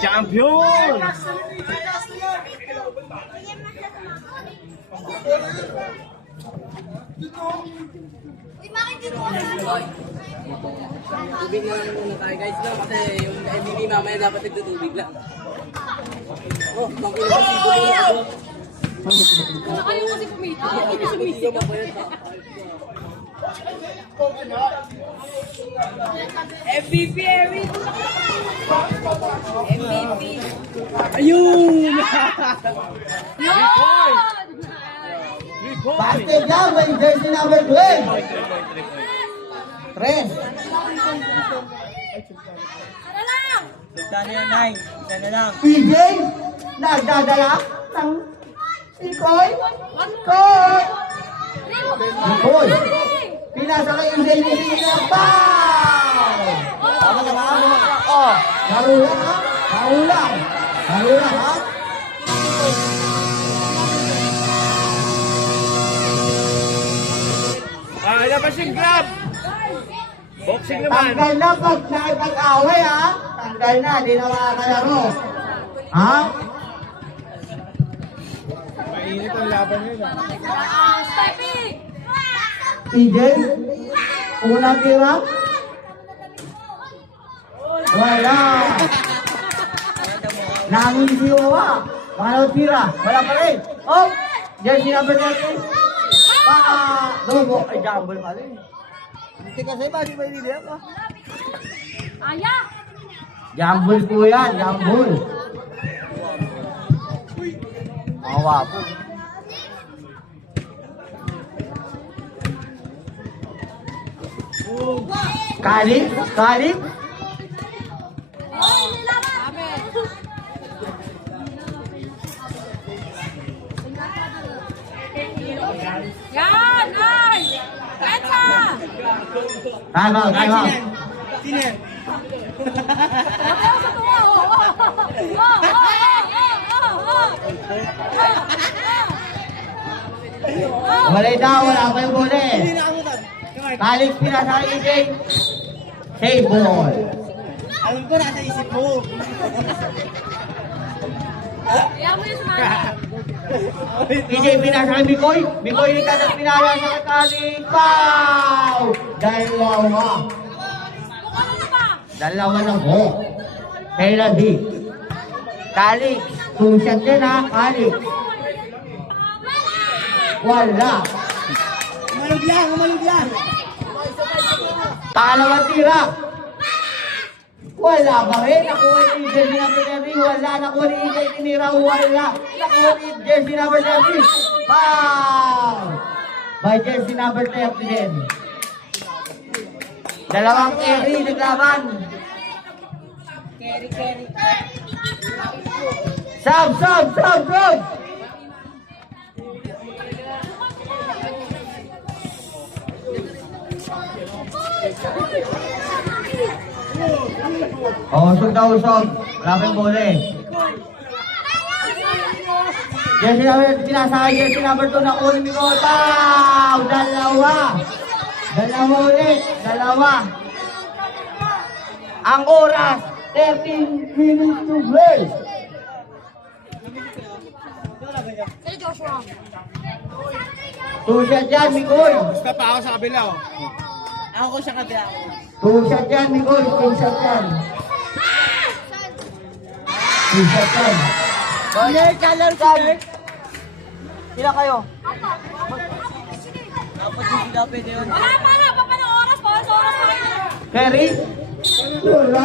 Champion! Tubig na lang muna tayo guys no? Kasi yung MVP mamaya dapat nagtutubig lang. Oh, mangkilo ko si Bulo. Saka yung kasi kumita. Hindi sumisigaw. MVP, MVP. Ayun! Yun! Basket lang, may jersey number 12. Tres. Ano lang? Sana yan, Nay. Sana lang. PJ, nagdadala ng Ikoy. Koy. Ikoy. Pinasa kay MJ na foul. Tama na ba? Oh, laro lang ha? Laro lang. Laro lang ha? Labas yung grab! Boxing naman! Tanggal na pag nakipag-away ha? Tanggal na, di na makakalaro. Ha? Mainit ang laban yun Stepping! PJ, unang tira. Wala. Nangin si Wawa. Pangalawang tira. Wala pa rin. Oh! Jersey number 13. Logo. Ay, jumble pala eh. Hindi kasi ba? Di ba hindi ako? Aya! Jumble po yan. Jumble. Mawa po. Kalip? Kalip? Oy, nilaban! Yan! Ay! Pensa! Time out, time out. Sabi ako sa tuwa! Walay daw, wala pa yung bola eh. Kalip pinasa kay EJ. Save ball. Alam ko nasa isip mo. Kaya mo yung sumali. EJ pinasa kay Mikoy. Mikoy yung kada pinasa kay Kalip. Foul! Dalawa. Ano na ba? Dalawa na po. Kayla D. Kalip. Two-shot din ha, Kalip. Wala. Umalog lang. Pangalawang tira. Wala ba rin? Nakuha ni jersey number 30. Wala. Nakuha ni EJ tinira. Wala. Nakuha ni jersey number 30. Foul! By jersey number 30 din. Dalawang carry naglaban. Carry. Sub! Usog. Wala pa yung bola eh. Jersey number, pinasa kay jersey number 2 na kunin mo. Pow! Dalawa ulit. Ang oras, 13 minutes to play. Sa'yo, Joshua. Two-shot yan, Mikoy. Basta pa ako sa kabila oh. Ako ko siya kabila. Two-shot yan, Mikoy. Two-shot yan. Sila kayo? Dapat yung sila pwede yun. Wala pa na! Papa ng oras! Oras pa kayo! Kerry? Wala.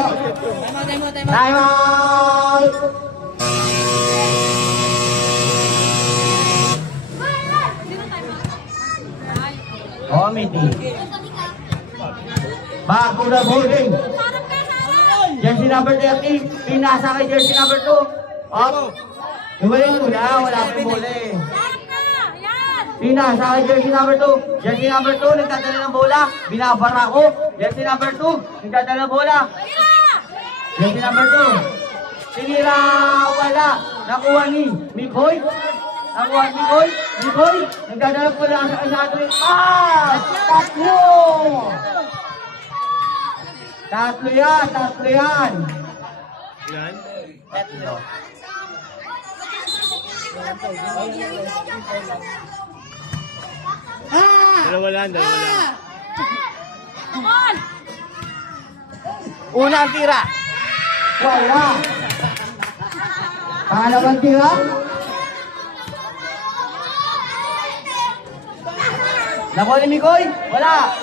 Time out. Time out! Sino tayo? Ay. Committee. Back to the bowling. Sarap kayo sana! Jersey number 30. Pinasa kay jersey number 2. Up. Iwalin mo na. Wala pa yung bola eh. Sarap ka! Yan! Pinasa kay jersey number 2. Jersey number 2. Nagdadala ng bola. Binabara ko. Jersey number 2. Nagdadala ng bola. Ayun! Jersey number 2. Sinira. Wala. Nakuha ni Mikoy. Mikoy. Nagdadala po lang sa kasado. Tatlo yan. Yan. Tatlo. Dalawa lang, dalawa lang. Unang tira. Wala. Pangalawang tira. Nakuha ni Mikoy? Wala.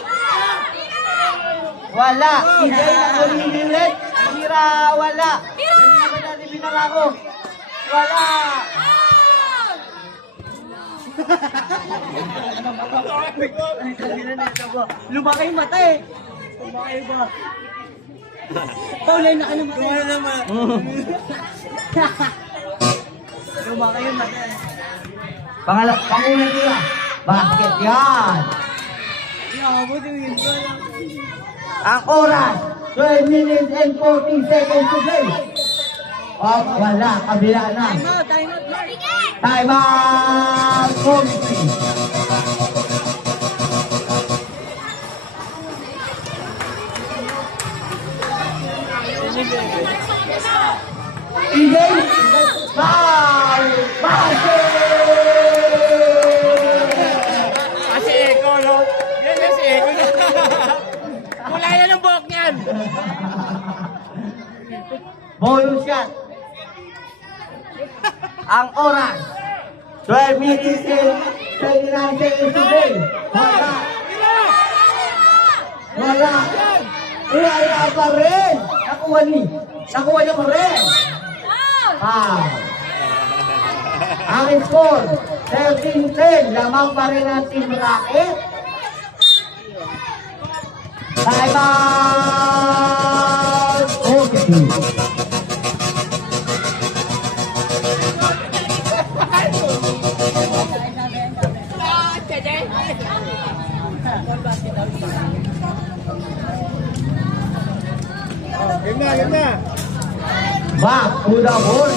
Wala. Hindi, nakuha ni Mikoy. Tira, wala. Hindi naman natin pinangako. Wala. Lumaki yung mata eh. Lumaki ba? Paulay na ka naman. Lumaki naman. Lumaki yung mata eh. Pangunang tira. Basket yan. Ang oras. 12 minutes and 14 seconds to play. Oh, wala. Kabila na. Time out. Committee. Ingay. Foul. Basket. Kasi Eko, no? Yan na si Eko. Wala yan ang buhok niyan. Bonus shot. Ang oras. 12 minutes and 29 seconds to play. Wala. Wala. Wala pa rin. Nakuha niya pa rin. Foul. Ang score, 13-10. Lamang pa rin ang Team Rocket. Time out. Okay. Yun na, yun na. Back to the ball.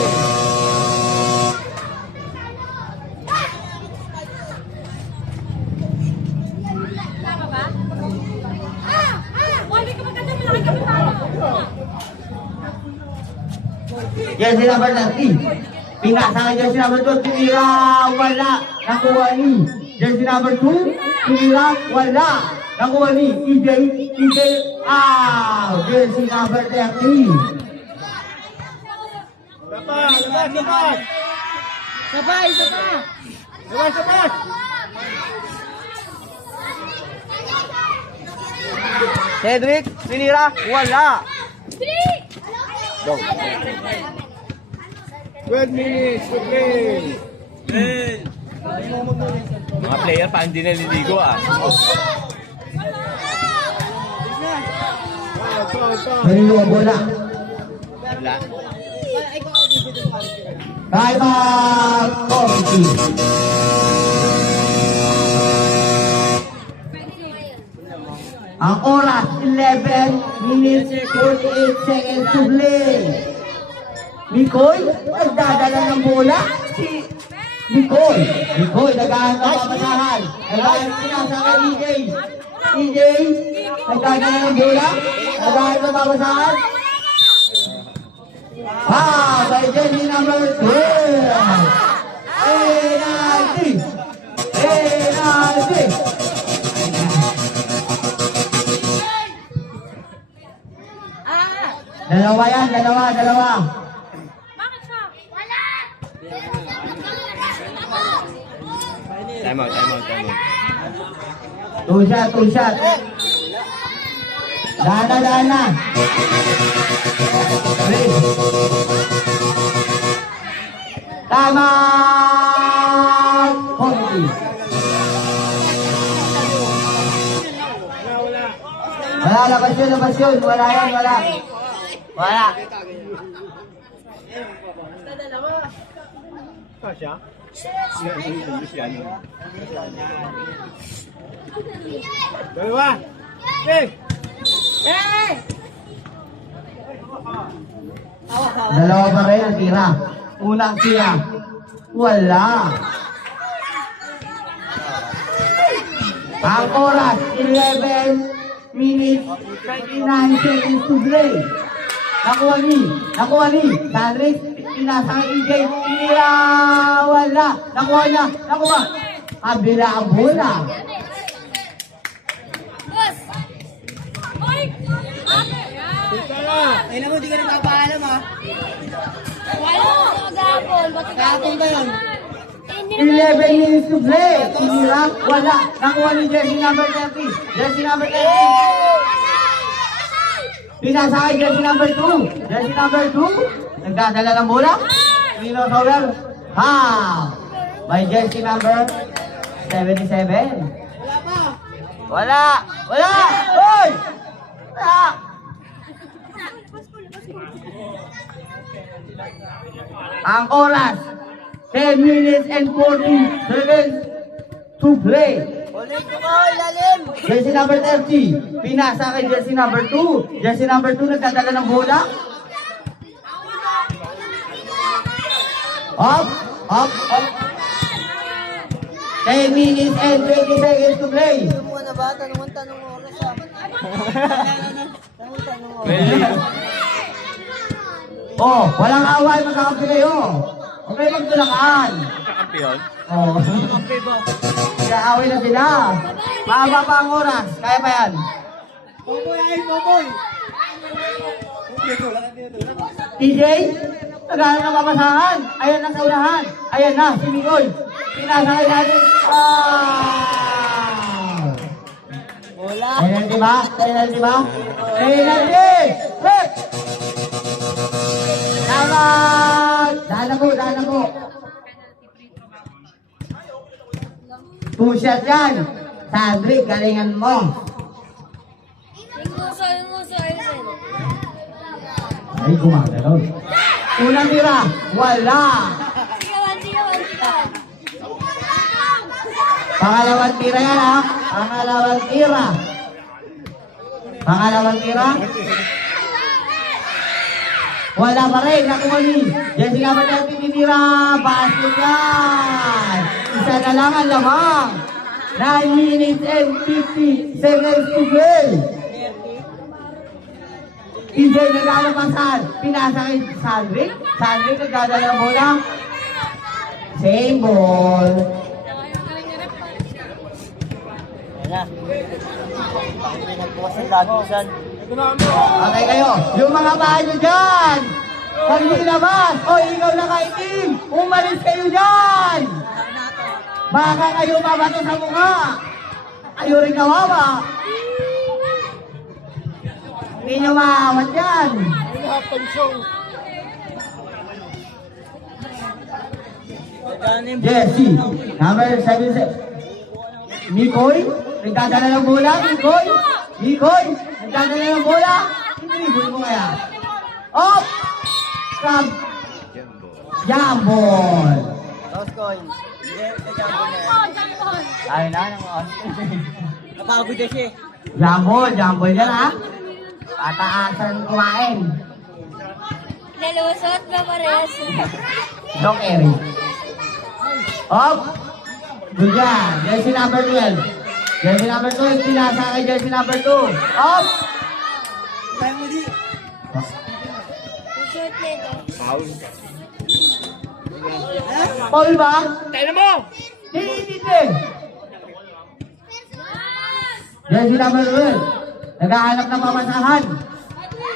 Jersey number 30. Pinasa kay jersey number 2. Tumira, wala. Nakuha ni jersey number 2. Tumira, wala. Nakuha ni EJ. Jersey number 30. Labas, labas, labas. Sabay, sabay. Labas, labas. Cedric, Pinira, wala. 12 minutes to play. Mga player pa hindi naliligo ah. Kanino ang bola? Wala. Time out. Committee. Ang oras, 11 minutes, 48 seconds to play. Mikoy, nagdadala ng bola. Si Mikoy, naghahanap ng papasahan. Naghahanap pinasa kay EJ, nagdadala ng bola. Naghahanap ng papasahan. By jersey number 12. Penalty. Dalawa yan, dalawa. Bakit siya? Wala! Time out. Two shot. Dana. Time out. Committee. Wala, labas yun. Wala yan. Kasya? Dalawa. Okay. Dalawa pa rin ang tira. Unang tira. Wala. Ang oras, 11 minutes, 29 seconds to play. Nakuha ni. Sandrix, pinasa kay EJ. Tinira, wala. Nakuha niya. Kabila ang bola. Boss! Oy! Ay naman, di ka nagpapaalam ha. Wala ko magahapon. Kahapon ba yun? 11 minutes to play. Tinira, wala. Nakuha ni jersey number 30. Jersey number 30. Pinasa kay jersey number 2. Jersey number 2. Nagdadala ng bola. Nino Sauer. Ha! By jersey number 77. Wala! Hoy! Wala! Ang oras, 10 minutes and 40 seconds to play. Ulit ko, ilalim. Jersey number 30, pinasa kay jersey number 2. Jersey number 2 nagdadala ng bola. Up. 10 minutes and 20 seconds to play. Mo na ba? Tanong oras ha. Tanong oras. Oh, walang away, magkakampi kayo. Okay, magtulakaan. Kakampiyon? Oh. Kaya-away na sila. Mahaba pa ang oras. Kaya pa yan. Boboy. TJ, naghahanap ng papasahan. Ayan na sa unahan. Ayan na, si Mikoy. Pinasakay natin. Wala. Penalty ba? Penalty! Wait! Tama! Dala mo. Two shot yan. Sandrick, galingan mo. Inguso. Ay, gumagalaw. Unang tira, wala. Sigawan. Pangalawang tira yan, ha? Pangalawang tira. Wala pa rin, nakuha ni Jesse Gabat natin tinira. Basket yan. Isa na lang ang lamang. 9 minutes and 50 seconds to play. TJ nagkakapasan. Pinasa kay Sandrick. Sandrick nagdadala ng bola. Same ball. Okay kayo. Yung mga bahay nyo dyan. Pag nilabas, o ikaw na kaitim, umalis kayo dyan. Baka kayo mabato sa mukha. Kayo rin kawawa. Hindi nyo maawat dyan. Jesse, number 7. Mikoy, nagdadala ng bola. Mikoy, nagdadala ng bola. Inibol mo kaya. Oh! Crab. Jambol. Toss coin. Ayun na, Napagod na siya. Jambol yan ha. Pataasan kumain. Nalusot na parehas. Doc Eric. Up. Good yan. Jersey number 12. Jersey number 12, pinasa kay jersey number 2. Up. Tayo mo di. Shoot nito. Paul ba? Tayo mo! Hindi. Jersey number 12. Naghahanap ng pamasahan.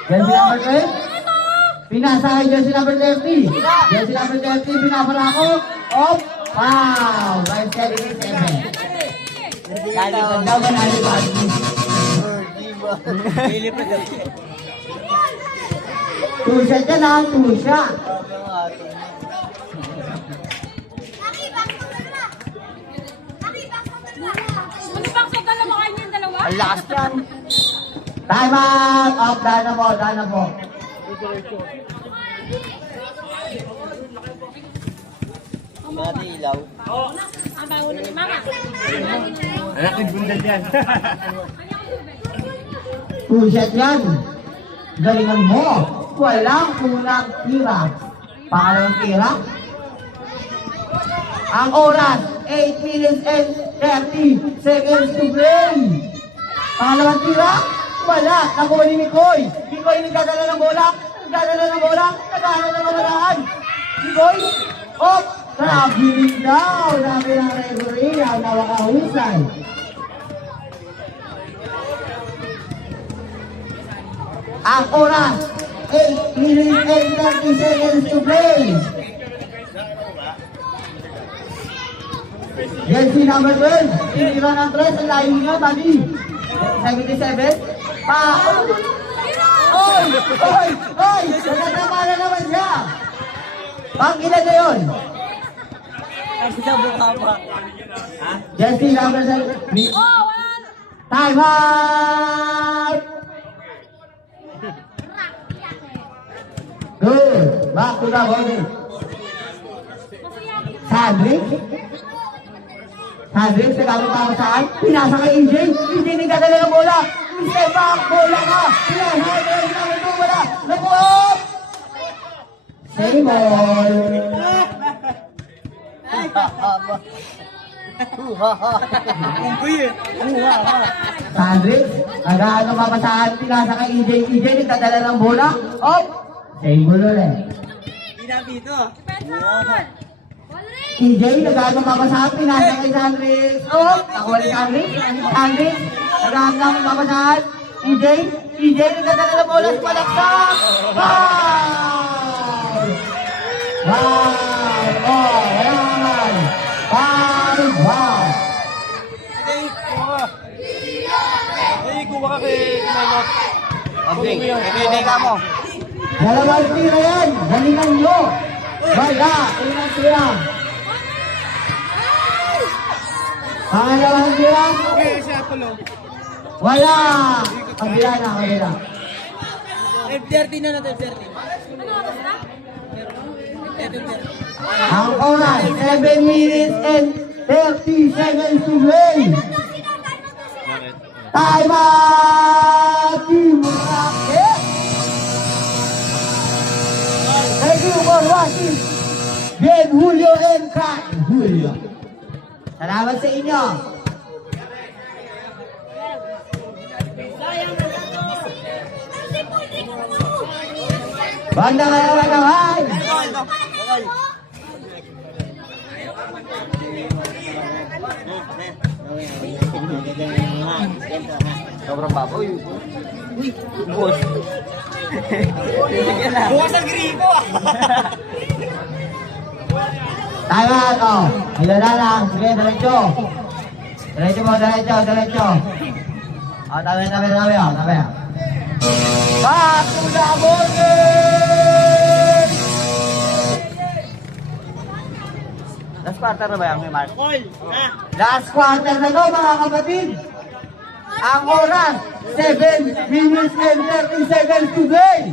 Jersey number 12. Pinasa kay jersey number 30. Jersey number 30, pinapala ko. Up. Wow! By 77. Lalipad daw ba nalipad? Lilipad daw siya. Two shot yan ha, 2 shot. Magpaksok ka lang mo kayo yung dalawa? Ang lakas yan. Time out! Up, daan na po. Mati ilaw. Ang bango na si Mama. Anak ng bundal yan. 2 shot yan. Galingan mo. Walang unang tira. Pangalawang tira. Ang oras, 8 minutes and 30 seconds to play. Pangalawang tira. Wala. Nakuha ni Mikoy. Mikoy nagdadala ng bola. nagdadala ng bola. Nagdadala ng pamasahan. Si Boy. Op! Traveling daw. Sabi ng referee ang nawakahusay. Ang oras, 8 minutes and 30 seconds to play. Jersey number 12, tinira ng 3, ang layo niya, buddy. 77, pa... Oy! Oy! Oy! Nagkatama na naman siya. Pang ilan na yun? Jersey number 7. Time out! Good. Back to the body. Sandrix. Sandrix, nagkakot saan? Pinasa kay EJ. EJ nagdadala ng bola. Step back, bola ka. Pinasa kay EJ ng bola. Nakuha! Save ball. Sandrix, nag-ano mapasahan. Pinasa kay EJ. EJ nagdadala ng bola. Op! Save ball ulit. EJ, nag-ano mapasahan. Pinasa kay Sandrix. Op! Nakuha ni Sandrix. Sandrix, nag-ano mapasahan. EJ, EJ nagdadala ng bola. Palaksak! Foul! Foul! Oh, wala naman. Foul! Foul! Dalawang tira yan. Galingan nyo. Wala. Unang tira. Pangalawang tira. Wala. Kabila na, kabila. F30 na natin, F30. Ang oras, 7 minutes and 30 seconds to play. Time out! Team Rocket! Thank you for watching. Ben Julio and Kat Julio. Salamat sa inyo. Banda ka naman naman. Sobrang baboy. Uy, boss. Bukas ang gripo ah. Tama ako. Ilan na lang. Sige, diretso. Diretso mo, diretso, diretso. O, tabi. Back to the morning! Last quarter na ba yan, Mark? Last quarter na to, mga kapatid. Ang oras, 7 minutes and 30 seconds to play.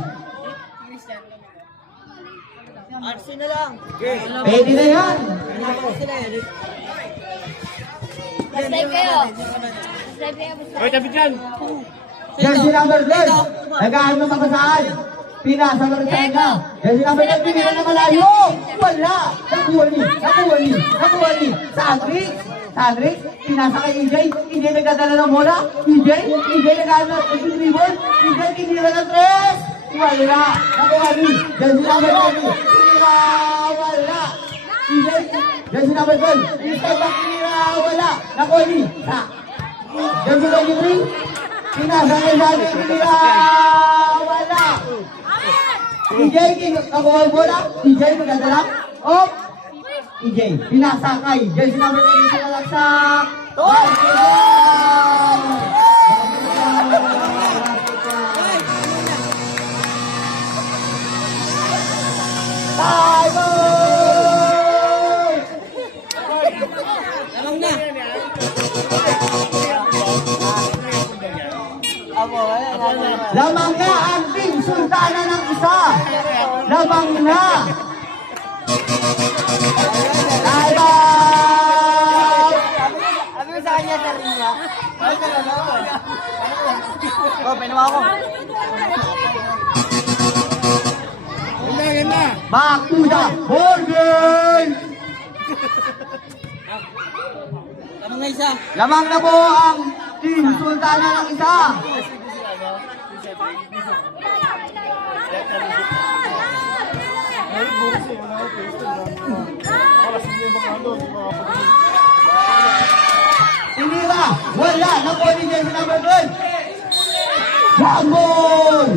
RC na lang. Pwede na yan. Basta kayo. Basta kayo. Oy, tabi dyan. Jersey number 12. Nag-aano ng mapasaan. Pinasa mo rin sa kanya. Jersey number 12. Pinira na malayo. Wala. Nakuha ni. Sandrix. Pinasa kay EJ. EJ nagdadala ng bola. EJ nag-aano ng dribble. EJ kinira ng 3. Wala. Nakuha ni. Jersey number 12. Pinira. Wala. EJ. Jersey number 12. Pinira. Wala. Nakuha ni. Jersey number 23. Pinasa kay Dali, pinira, wala. EJ, nakuha ang bola. EJ, magdadala. Op! EJ, pinasa kay Jersey number 8, sinalagsak. Time out! Lamang na. Lamang na ang Team Sultana ng isa. Lamang na. Time out! Sabi mo sa kanya, sir niya. Ay, ka na naman. Oh, pinuha ko. Ganda. Back to the ball game. Lamang na isa. Lamang na po ang Team Sultana ng isa. Tinira! Wala! Nakuha ni Jersey number 12! Jambol!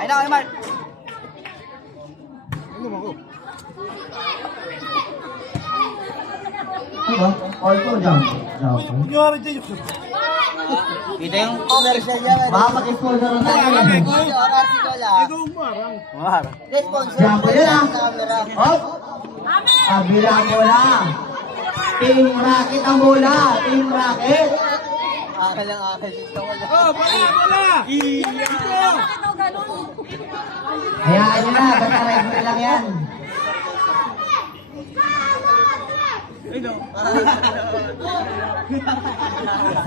Ay na, ay Mark. Ano? All ko, jambol. Jambol. Kita yung commercial niya. Baka mag-sponsor ng tayo. Sponsor. Jambol yun ah! Hop! Kabila ang bola! Team Rocket ang bola! Team Rocket! Akal lang akal. Oh, bola! Ito! Hayaan nyo na, basta referee lang yan.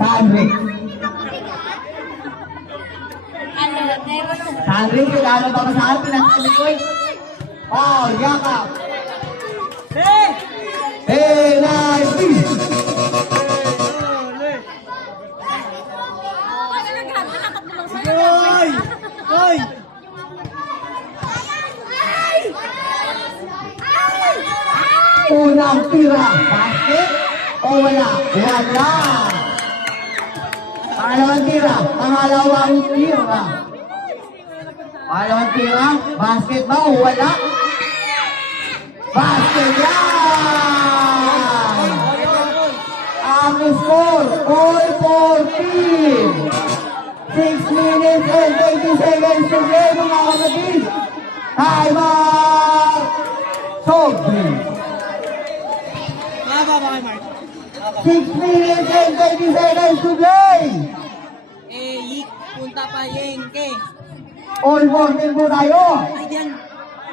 Sandri. Sandri, kailangan ba sa akin? Pinasali ko eh. Oh, yakap. Penalty! Unang tira, basket o wala? Wala! Pangalawang tira, pangalawang tira. Pangalawang tira, basket ba o wala? Basket yan! Ang score, all 14! 6 minutes and 20 seconds to play, mga kapatid! Time out! Sobre! 6 minutes and 20 seconds to play! Yik, punta pa yengke. All 14 po tayo! Ay, diyan.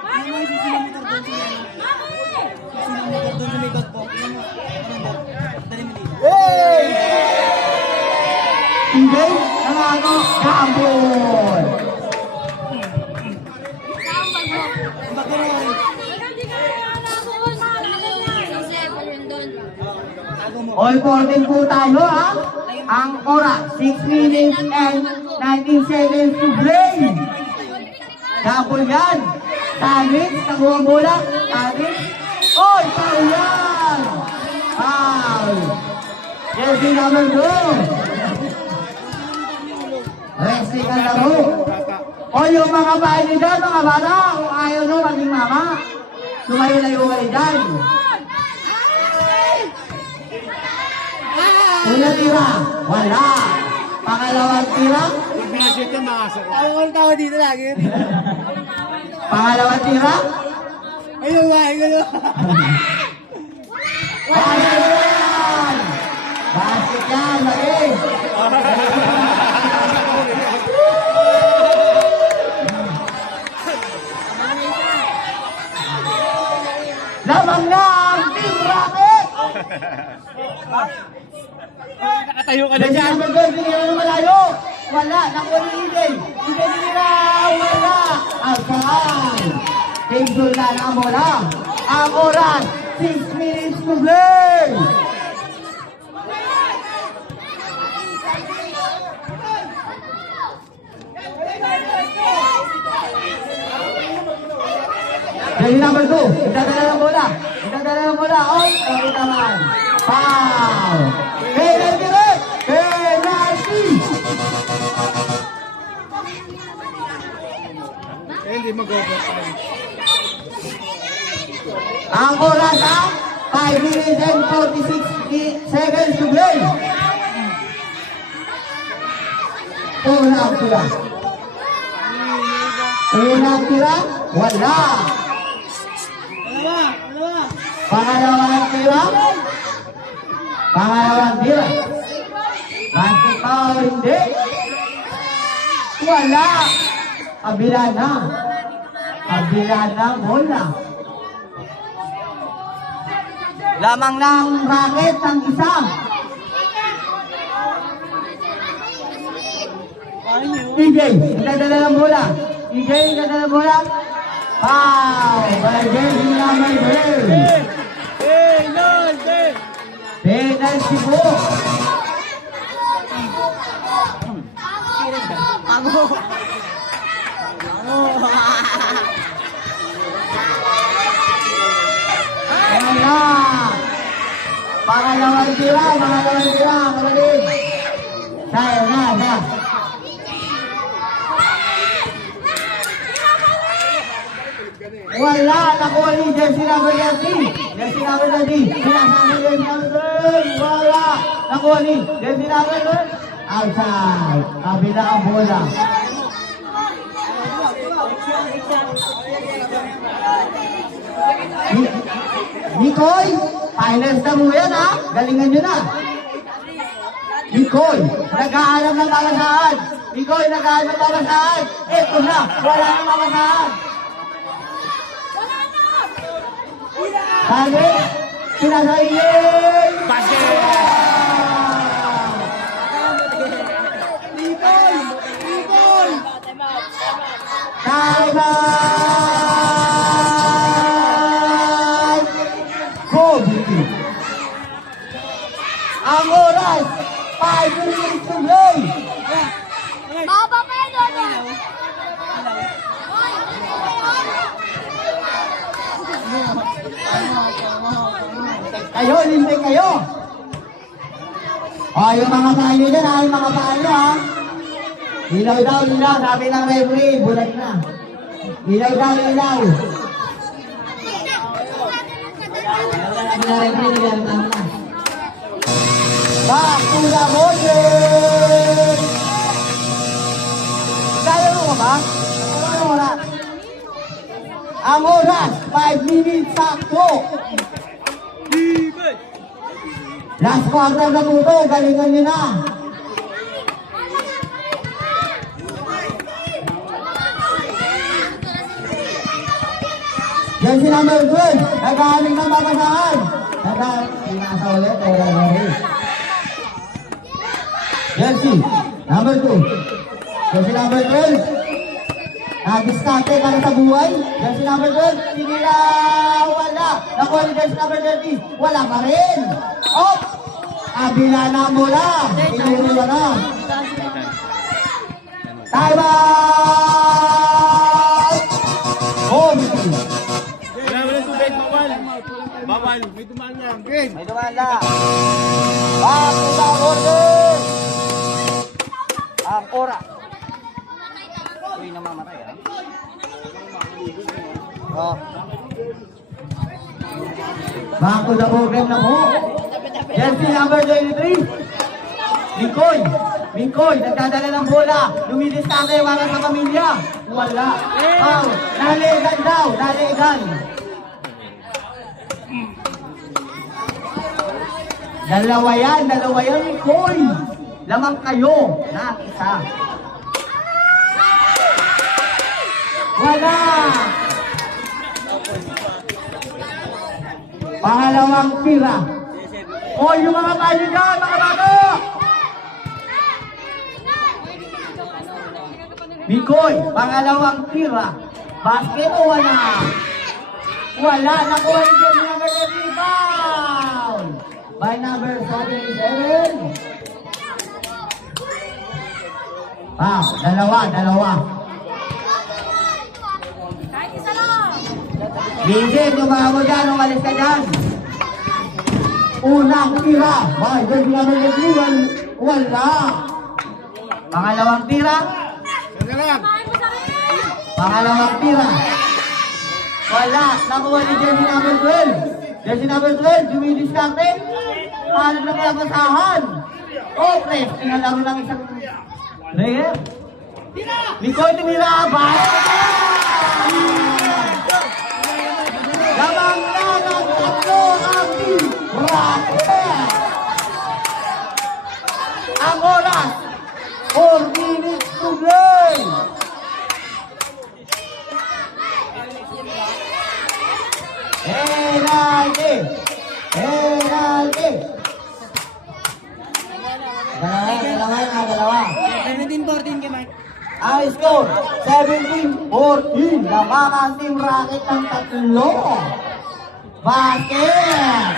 Ano yung sisilang motor doon siya? Sisilang motor doon sa likod po. Ano mo? Dali mo dito. Hey! Hindi, nangago, gambol! All 14 po tayo ha. Ang oras, 6 minutes and 19 seconds to play. Gambol yan. Tagit, nakuha bola. Tagit. Oy, foul yan. Foul. Jersey number 2. Wrestling ang laro. O yung mga bahay nila, mga bata, kung ayaw nyo maging mama, lumayo-layo kayo dyan. Unang tira, wala. Pangalawang tira, Pinasya ito, makasar. Ang tao dito lagi. pangalawang tira, Ayun nga, ayun. basket yan! Basket yan, mali! Lamang na ang Team Rocket! Nakatayo ka na dyan. Number 12, hindi na malayo. Wala, nakuha ni Eden. Eden nila, wala. Outside. Team Sultan ang bola. Ang oras, 6 minutes to play. Jadi number 2, itadala ng bola. Itadala ng bola. Oh, sorry naman. Foul. Penalty red. Penalty. Hindi mag-overtime. Ang oras ang 5 minutes and 46 seconds to play. Unang tira. Unang tira, wala. Pangalawang tira. Pangalawang tira. Basket pa o hindi? Wala. Kabila na. Kabila na bola. Lamang ng racket ng isa. TJ, itadala ng bola. TJ, itadala ng bola. Foul! By jersey number 12. Penalty po. Wala. Pangalawang tira, kapatid. Saya. Wala, nakuha ni Jersey number 30. Jersey number 30. Pinasama ni Jersey number 30. Wala, nakuha ni Jersey number 30. Outside. Kabila ang bola. Nikoy, finals na mo yan ha. Galingan nyo na. Nikoy, nag-aalam ng mamasahan. Nikoy, nag-aalam ng mamasahan. Eto na, wala nang mamasahan. Sabi, sinasaying. Time out! Go, Vicky. Ang oras, 5 minutes to play. Baba pa yun, Dodo. Kayo, limping kayo. O, yung mga paano dyan ha, yung mga paano ha. Ilaw daw, sabi ng referee, bulat na. Ilaw daw, ilaw. Sabi ng referee, ilaw na. Back to the motion! Kaya mo ba? Ano wala? Ang oras, 5 minutes sakto. Last quarter na po ito, galingan nyo na. Jersey number 12, nag-aaling ng babasahan. Pinasa ulit, Jersey number 2. Jersey number 12. Nag-starte para sa buhay. Jersey number 12. Sinila. Wala. Nakuha ni Jersey number 30. Wala pa rin. Oh! Kabila na mula. Inuro na. Time out! Home team. Wala tubig, bawal. Bawal, may dumaan lang. Game. May dumala. Back to the order. Ang oras. Uy, namamatay ha. Oh. Back to the program na po. Jersey number 23. Mingkoy, nagdadala ng bola. Lumilistake para sa pamilya. Wala. Oh, naligan daw, naligan. Dalawa yan, Mingkoy. Lamang kayo na isa. Wala. Pangalawang tira. O, yung mga tayo dyan, mga bago. Mikoy, pangalawang tira. Basket o wala? Wala. Nakuha ni Jersey number 3 rebound. By number 77. Dalawa. Kahit isa lang. Vincent, yung mga mo dyan, umalis ka dyan. Unang tira. By Jersey number 3. Wala. Pangalawang tira. Pangalawang tira. Wala. Nakuha ni Jersey number 12. Jersey number 12, dumidiskarte. Paano na pinapasahan? Oh, press. Pinalaro ng isang player. Mikoy tumira. Lamang na ng tatlo ang team Rocket. Ang oras, 4 minutes to play. Penalty. Dalawa. 17-14 kay Mike. Ang score, 17-14. Lamang ang team Rocket ng tatlo. Basket.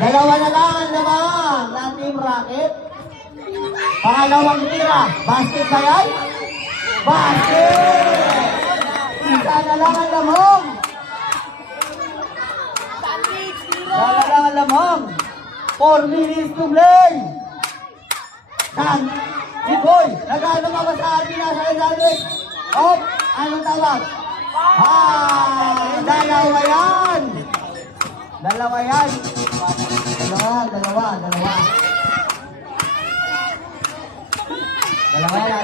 Dalawa na lang ang lamang ng team Rocket. Pangalawang tira. Basket ba yan? Basket! Isa na lang ang lamang. Isa na lang ang lamang. 4 minutes to play. San, Nicoy, nagano ka ba sa atin nasa ilalim? Op, anong tawag? Dalawa yan. Dalawa yan. Dalawa.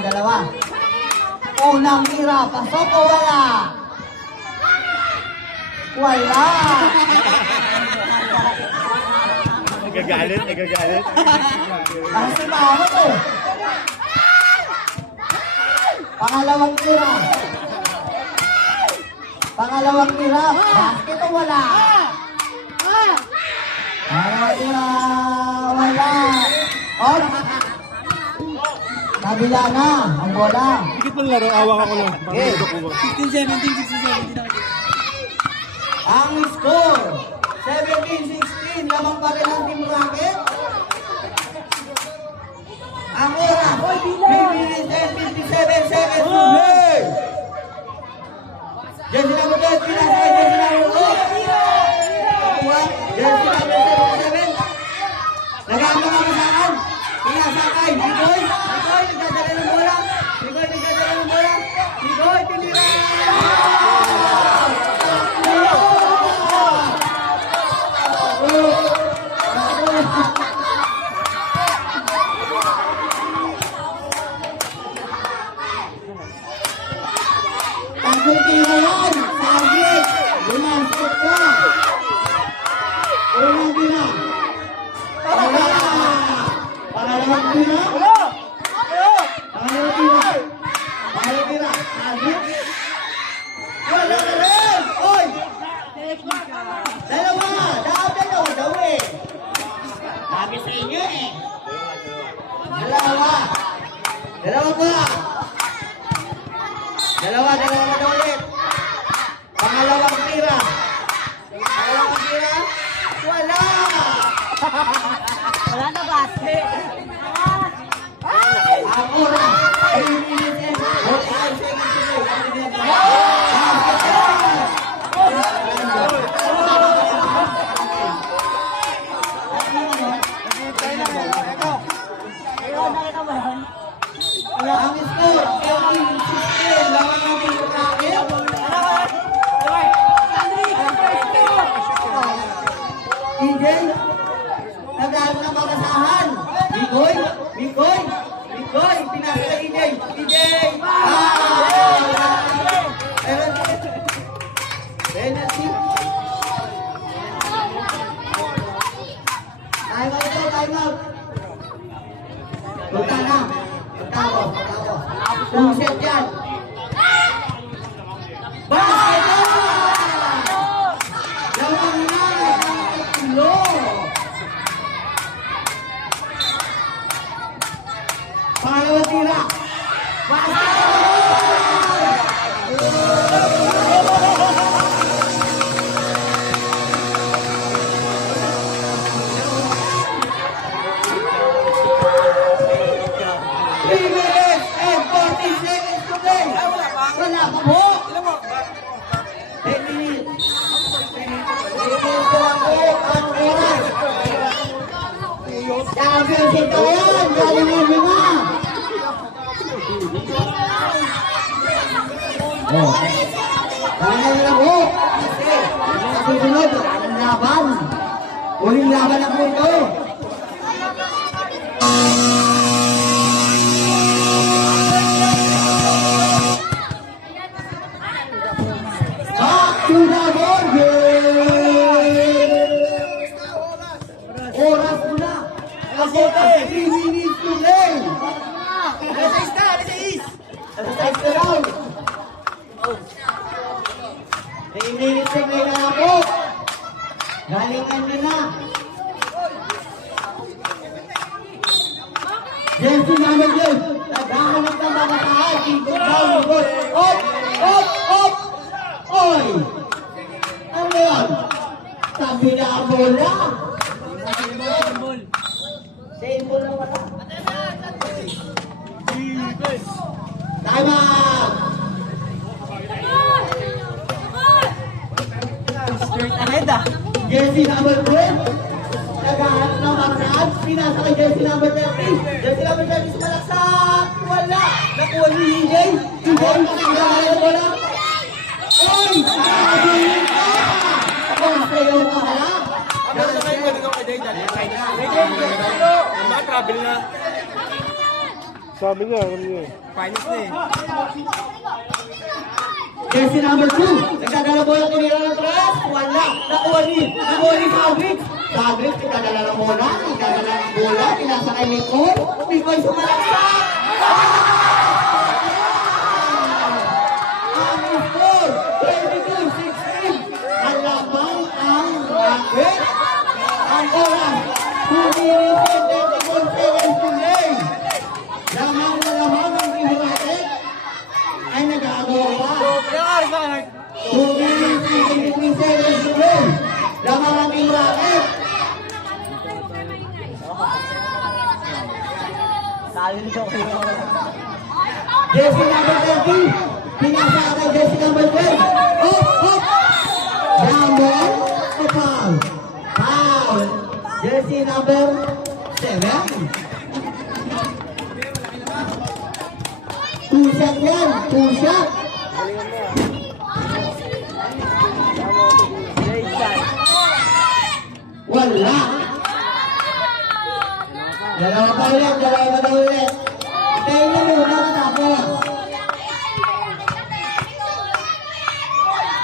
Dalawa. Unang tira, pasok o wala? Wala. Nagagalit. Kasi maanot eh. Pangalawang tira. Basket o wala? Pangalawang tira, wala. Op. Kabila na, ang bola. Dikit mo laro, awak ako lang. Okay. 15-17, 16-17. Ang score, 17-16, lamang pa rin ang Team Rocket. Ang oras, 3 minutes and 57 seconds to play. Jersey number 10, pinasakay jersey number 8. Jersey number 77. Nag-aamang ang saan. Pinasakay, Nicoy, nagdadala ng bola. Nicoy, tinira. Tagot tira yan. Target. Lumasok ka. Unang tira. Wala. Pangalawang tira. Pangalawang tira. Target. Wala na rin. Oy. Dalawa. Daw eh. Sabi sa inyo eh. Dalawa na ulit. Pangalawang tira. Wala. Wala na basket. Ang oras, 3 minutes and 45 seconds to go. Ang score, 18-16, lamang ang Team Rocket. EJ, nag-aaral ng pagkasahan. Bigoy, pinasa kay EJ. Penalty. Time out. Punta na. Pagtawo. Kung set yan. Basket na! Lamang na! Tatlo! Pangalawang tira. Basket! Three minutes and 40 seconds to play. Wala pa po. 10 minutes. 10 minutes lang po ang oras. Championship na yan. Galing mo lima. Kaya na po. Sa susunod, ang laban. Uling laban na po ito. Back to the ball game. Oras mo na. Kasi 3 minutes to play. Alas 6 na lang. 3 minutes to play na po. Galingan nyo na. Jersey number 10. Naghahanap ng mga tahay. Tingkot down. Up. Oy! Ano yan? Sabi na ang bola. Same ball na wala. Time out! Straight ahead ah. Jersey number 12. Naghahanap ng magsaan. Pinasa kay jersey number 30. Jersey number 30 sumalaksak. Wala. Nakuha ni EJ. EJ, naghahanap ng bola. Oy! Nakakabilin ka! Ang sayo ka hala. Travel na. Sabi niya, ano niya. Finals na eh. Jersey number 2. Nagdadala bola tinira ng tres. Wala. Nakuha ni Fabric. Fabric, nagdadala ng bola. Nagdadala ng bola. Pinasa kay Nicole. Nicole sumalaksak. Ang score, 22-16. Malamang ang Rocket. Ang oras, 2 minutes and 34 seconds to play. Lamang na lamang ang Team Rocket ay nag-aagawa. 2 minutes and 23 seconds to play. Lamang ang Team Rocket. Jersey number 30. Pinasa kay jersey number 12. Up! Downball o foul? Foul. Jersey number 7. 2 shot yan. 2 shot. Wala. Dalawa pa ulit. Tayo na muna matapos.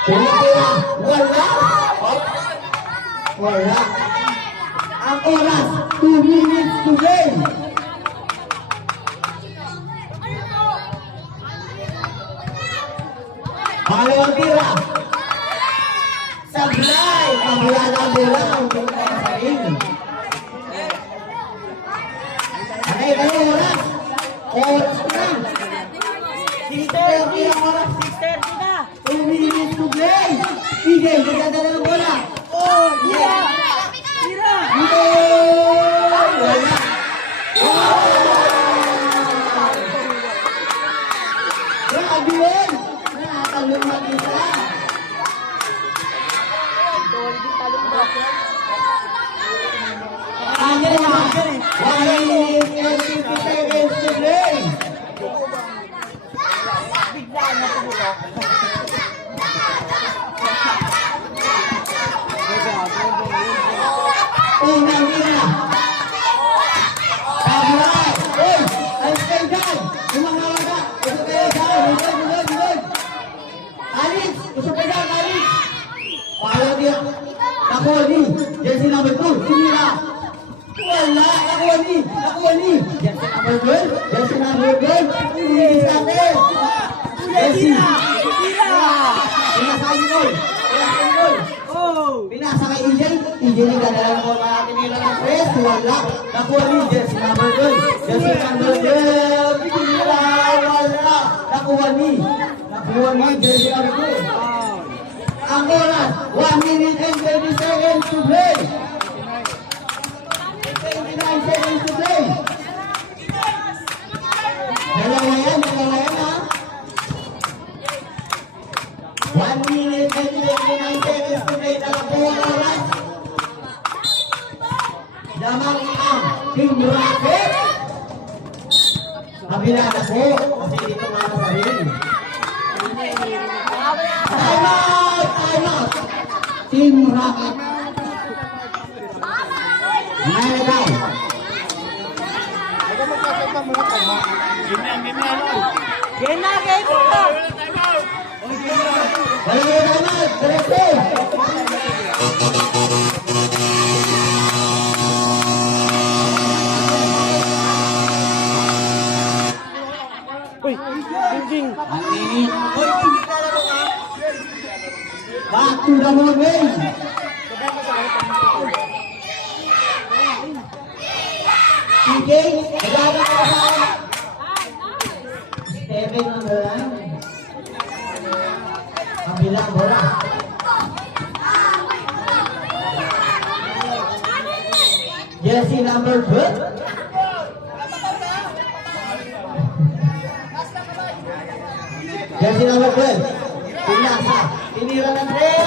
Tira. Wala. Ang oras, 2 minutes to game. Pangalawang tira. Sablay. Kabila na bola. Ang ganda ng sarili. Kayo oras. Oras na. 6:30 ang oras. 6:30 na. 2 minutes to play. EJ, nagdadala ng bola. Oh, yeah. Tira. Wala. Grabe yun. Nakatalong mag-isa. Ano na? 1 minute and 50 seconds to play. Unang ina. Taburay. Uy! Ay, stay dyan. Yung mga wala. Gusto kayo dyan. Bulod. Alex! Gusto kayo dyan, Alex! Pala niya. Nakuha ni. Jersey number 2. Sinira. Wala. Nakuha ni. Jersey number 12. Jersey number 12. Ulilis natin. Jersey. Pinasa kay Nicole. Pinasa kay EJ. EJ nagdadala ng bola natin nila ng press. Wala. Nakuha ni Jersey number 12. Jersey number 12. Pinila. Wala. Nakuha ni Jersey number 12. Ang oras, 1 minute and 30 seconds to play. 29 seconds to play. Dalawa yan ha. 1 minute and 29 seconds to play. Dalawang oras. Damang ang Team Rocket. Kabila na po. Kasi dito nga sa rin. Time out. Team Rocket. Mayroon. Game na. Wala naman. Diretso. Uy, ding. Back to the movie. CJ, nagagawin ka ba? Steven ang bola. Kabilang bola. Jersey number 12. Jersey number 12. Pinasa. Tinira ng red.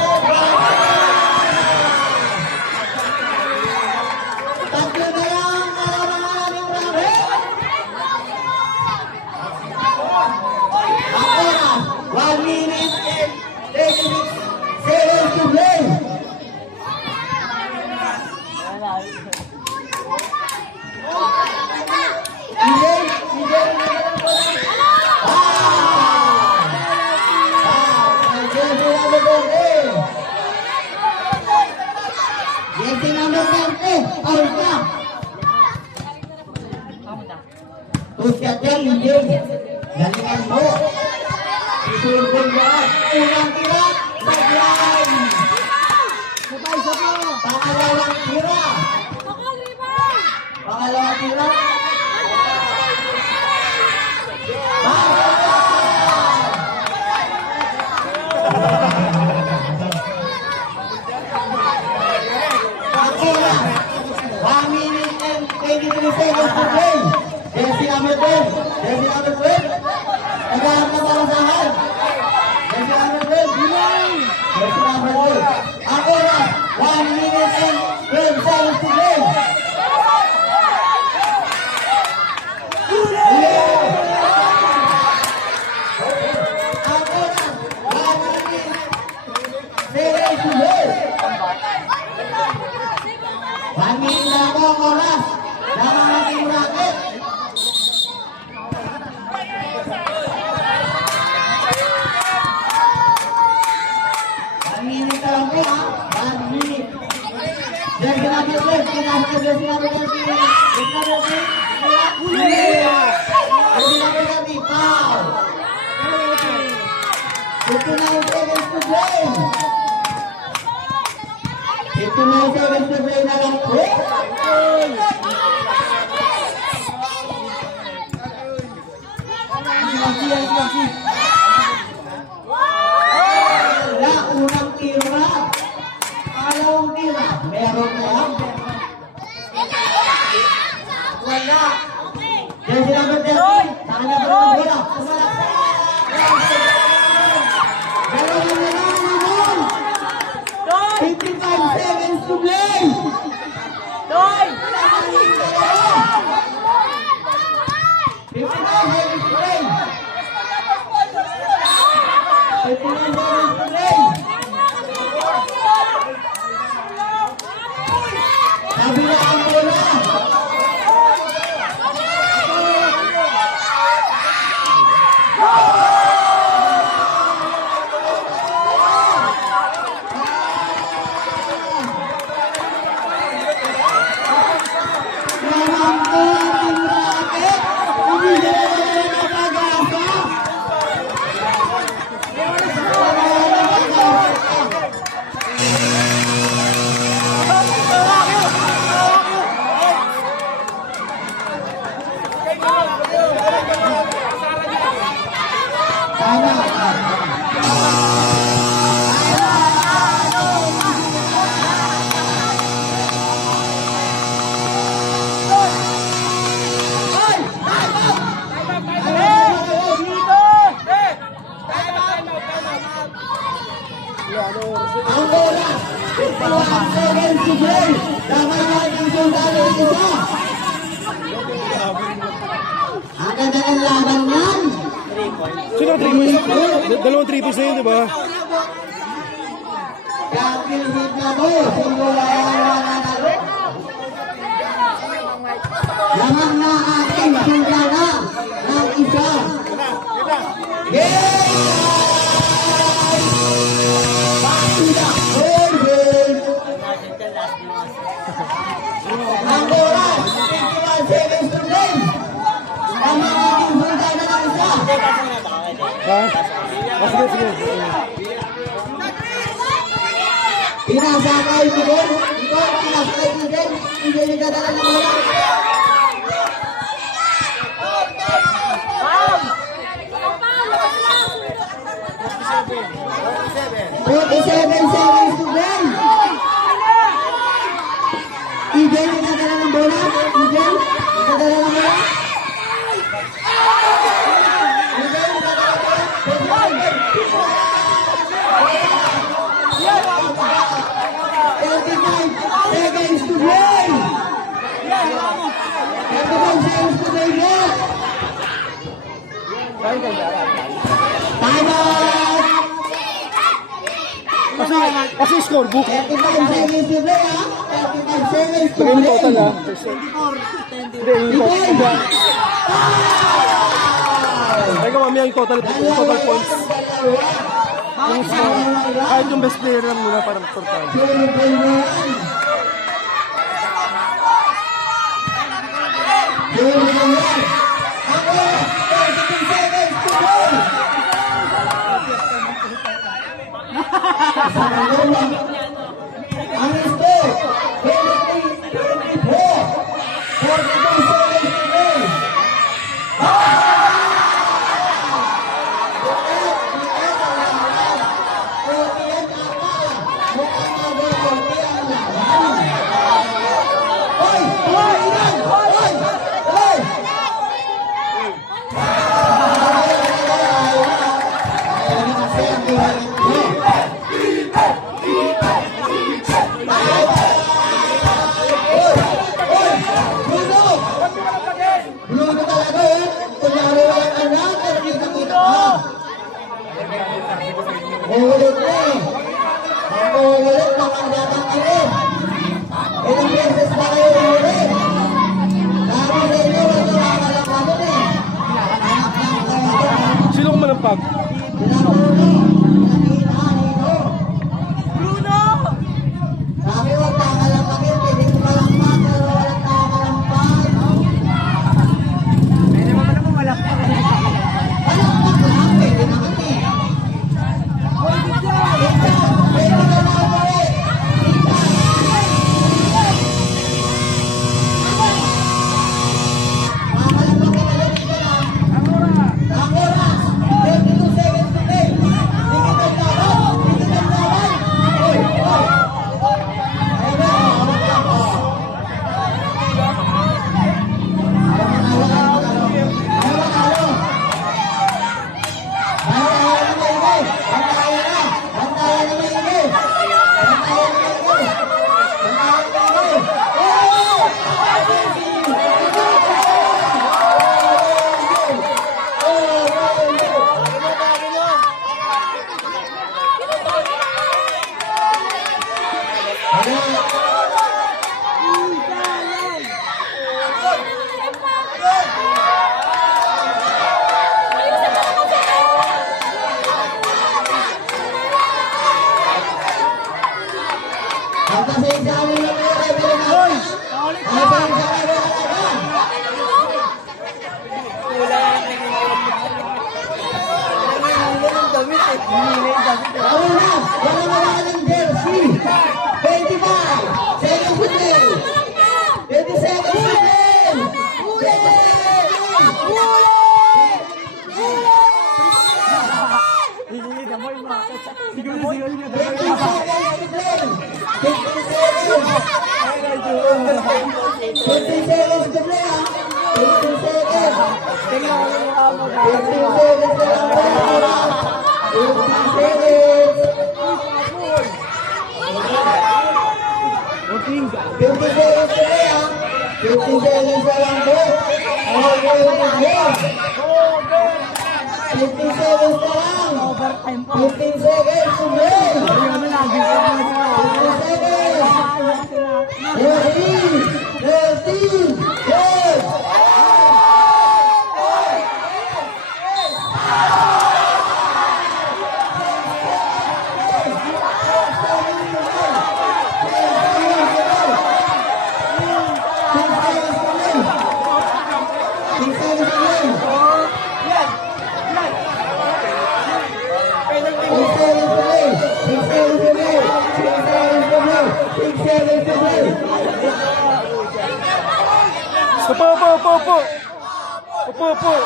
Tatlo na lang. Kalamangan yung rabe. Ang oras. 1 minute and 36 seconds to play. Jersey number 30, out na. Tusyat yan, Lijay. Galingan mo. Isulbol yan. Unang tira, sideline. Pangalawang tira. Pangalawang tira. Akira, 1 minute and 23 seconds to play. Jersey number 12. Jersey number 12. Naghahanap na malasahan. Jersey number 12. Jersey number 12. Akira, 1 minute and 12 seconds to play. Pangin na po ang oras ng ating racket. Pangin ka lang po ha. 1 minute. Jersey number 12. Pinasa ko jersey number 13. Jersey number 13. Jersey number 13. Foul. 59 seconds to play. 59 seconds to play na lang po. Wala, unang tira. Pangalawang tira. Meron na yan. Wala. Jersey number 13. Saan na ba ng bola? Meron na naman. 55 seconds to play. Doy! 59 seconds to play. 59 seconds to play. Kabila ang bola. Ang bola, 51 seconds to play. Dapat natin sundalo isa. Ang ganda ng laban yan. Sino ang 3 points? Dalawang 3 points na yun, di ba? Kapil hit na mo. Simula yan nanalo. Lamang na ating sundalo ng isa. Yeah! Ang bola, 51 seconds to play. Ang mga ating sundalo ng isa. Ha? Sige, sige. Pinasa kay Miguel. Pinasa kay Miguel. Miguel nagdadala ng bola. 47 seconds to play. Miguel nagdadala ng bola. Miguel nagdadala ng bola. Miguel nagdadala ng bola. Time out! Kasi scorebook. 35 seconds to play, ha? 35 seconds to Lagay mo play. total ha. Hindi, yung total. Lagay ko mamaya yung total points. Yung score. Kahit yung best player lang muna para total. Sino ko manampag? Sabi mo, takalampagin, pwede ko malampag, pero walang takalampag. Pwede mo naman malampag. Malampag lang, pwede naman eh. Pwede ka na ulit. Makalampagin ulit ka na. Ang oras, 32 seconds to play. Digital laban, digital laban. Oy, oy.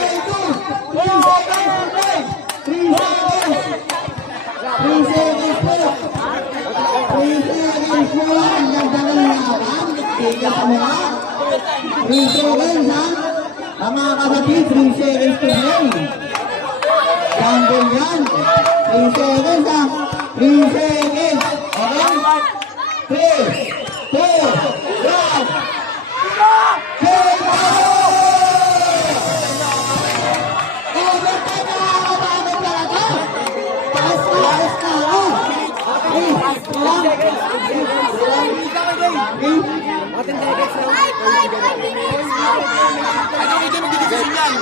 Ayun na, hawak lang, oh. seconds sa mga. 3 seconds ha. Ang mga kapatid, 3 seconds to play. Sample yan. 3 seconds ha. 3 seconds. Okay? 3, 2, 1. Game over! Overtime na nakakabagod talaga. Taas na, oh. Five minutes. Ano, hindi mo gigising yan.